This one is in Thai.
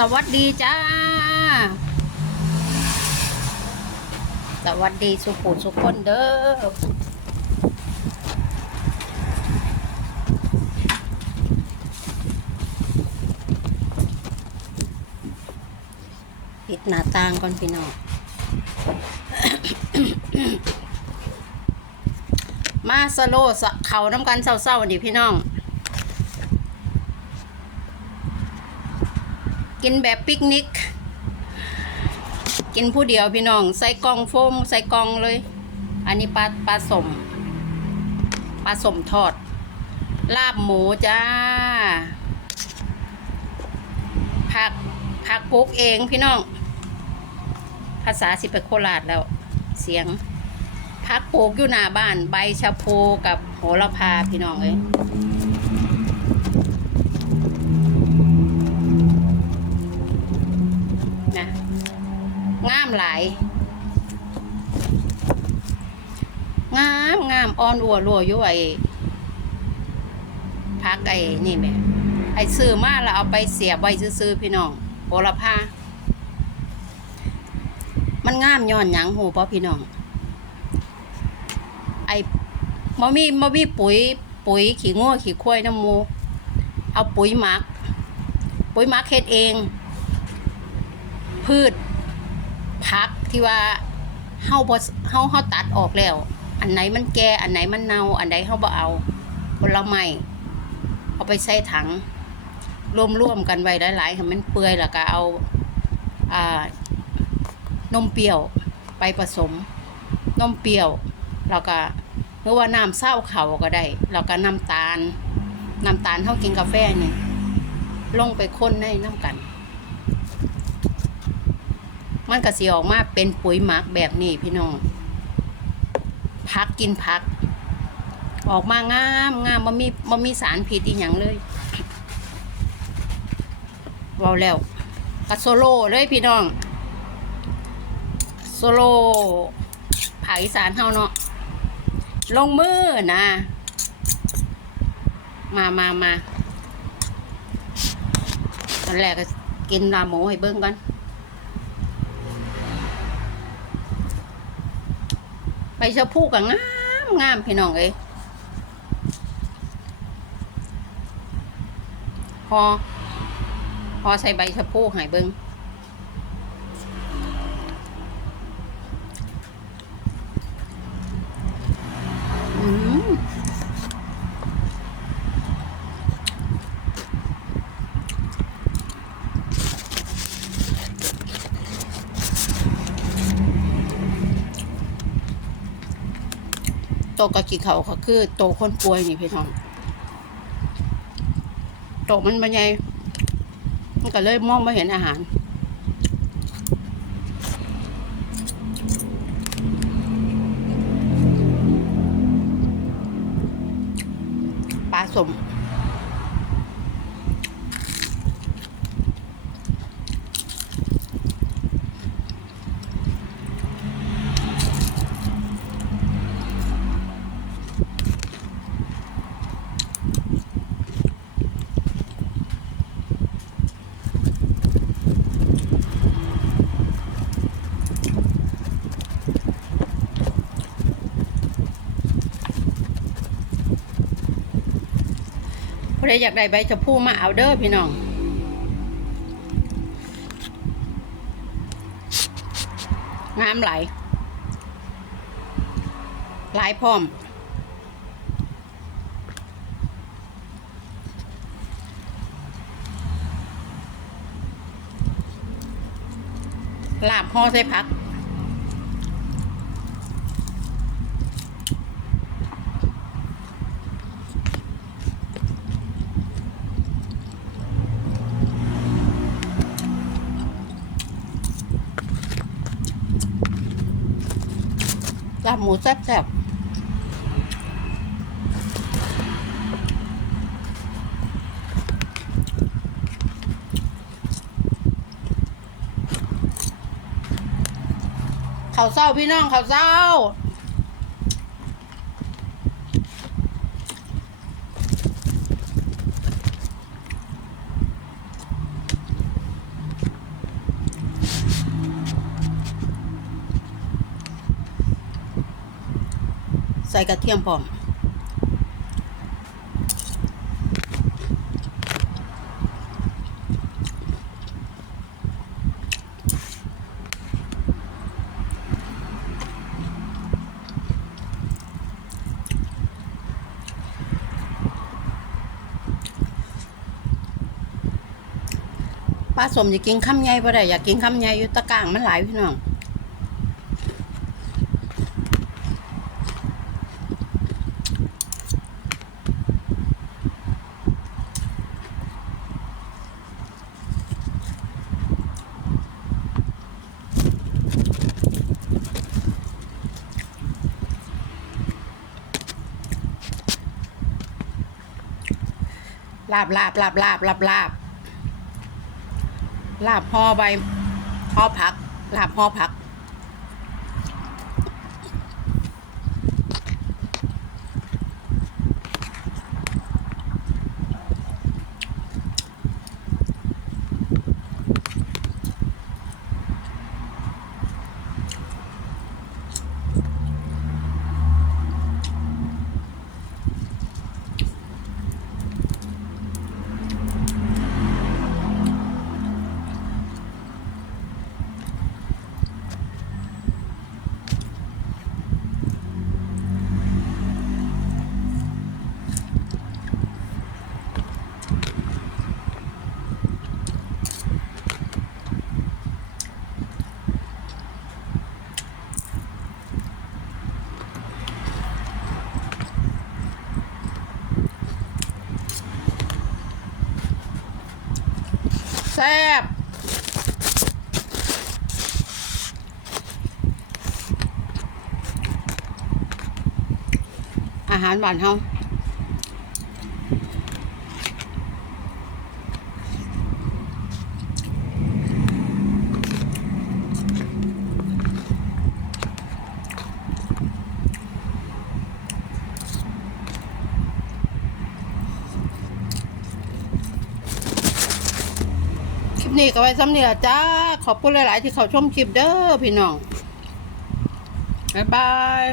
สวัสดีจ้า สวัสดีสุขุสุขคนเด้อปิดหน้าต่างก่อนพี่น้อง มาสโลสะเขาน้ำกันเศร้าๆดิพี่น้อง กินแบบปิกนิก กินผู้เดียวพี่น้อง ใส่กล่องโฟมใส่กล่องเลย อันนี้ปลาปลาสมปลาสมทอด ลาบหมูจ้า ผักผักปลูกเองพี่น้อง ภาษาสิไปโคราชแล้ว เสียงผักปลูกอยู่หน้าบ้าน ใบชะพูกับโหระพาพี่น้องเอ้ยามงามอ่อนอัวรัวอยู่ไอ้พักไอ้นี่แม่ไอ้ซื้อมาแล้วเอาไปเสียบไว้ซื้อพี่น้องโอละพามันงามย้อนหยังหูป่ะพี่น้อง ไอ้มมีมมีปุ๋ย ปุ๋ยขี้งัวขี้ควายน้ำมู เอาปุ๋ยหมัก ปุ๋ยหมักเฮ็ดเอง พืช ผักที่ว่าเฮาบ่เฮาเฮาตัดออกแล้ว อันไหนมันแก่อันไหนมันเน่าอันใดเฮาบ่เอาผลไม้เอาไปใส่ถังรวมๆกันไว้หลายๆให้มันเปื่อยแล้วก็เอาอ่านมเปรี้ยวไปผสมนมเปรี้ยวแล้วก็หรือว่าน้ำเศร้าเขาก็ได้แล้วก็น้ำตาลน้ำตาลเฮากินกาแฟนี่ลงไปคนในน้ำกัน มันก็สิออกมาเป็นปุ๋ยหมักแบบนี้พี่น้อง พักกินพัก ออกมางามงามมันมีมันมีสารพิษอีหยังเลยเว้าแล้วก็โซโล่เลยพี่น้อง โซโล่ภาคอีสานเฮาเนาะลงมือนะ มามามาตอนแรกก็กินลาหมูให้เบิ้งก่อน ชะพูก็งามงามพี่น้องเอ้ยพอ พอใส่ใบชะพูใหายเบิงอืม โตกะกินเขาเขาคือ โตคนป่วยนี่พี่น้องโตมันมันใหญ่มันก็เลยมองไม่เห็นอาหารปลาสม ใครอยากได้ใบชะพูมาเอาเด้อพี่น้องงามไหลหลายพร้อมลาบห่อใส่ผัก ลาบหมูแซ่บๆข้าวเศร้าพี่น้องข้าวเศร้า ส่กระเทียมพร้อมป้าสมอยากกินคำใหญ่บ่ได้อยากกินคำใหญ่อยู่ตะกางมันหลายพี่น้อง ลาบลาบลาบลาบลาบลาบลาบพ่อใบพ่อผักลาบพ่อผัก แซ่บอาหารหวานเฮา นี้ก็ไว้ซ้ำนี่ละจ้า ขอบคุณหลาย ๆ ที่เขาชมคลิปเด้อพี่น้อง บ๊ายบาย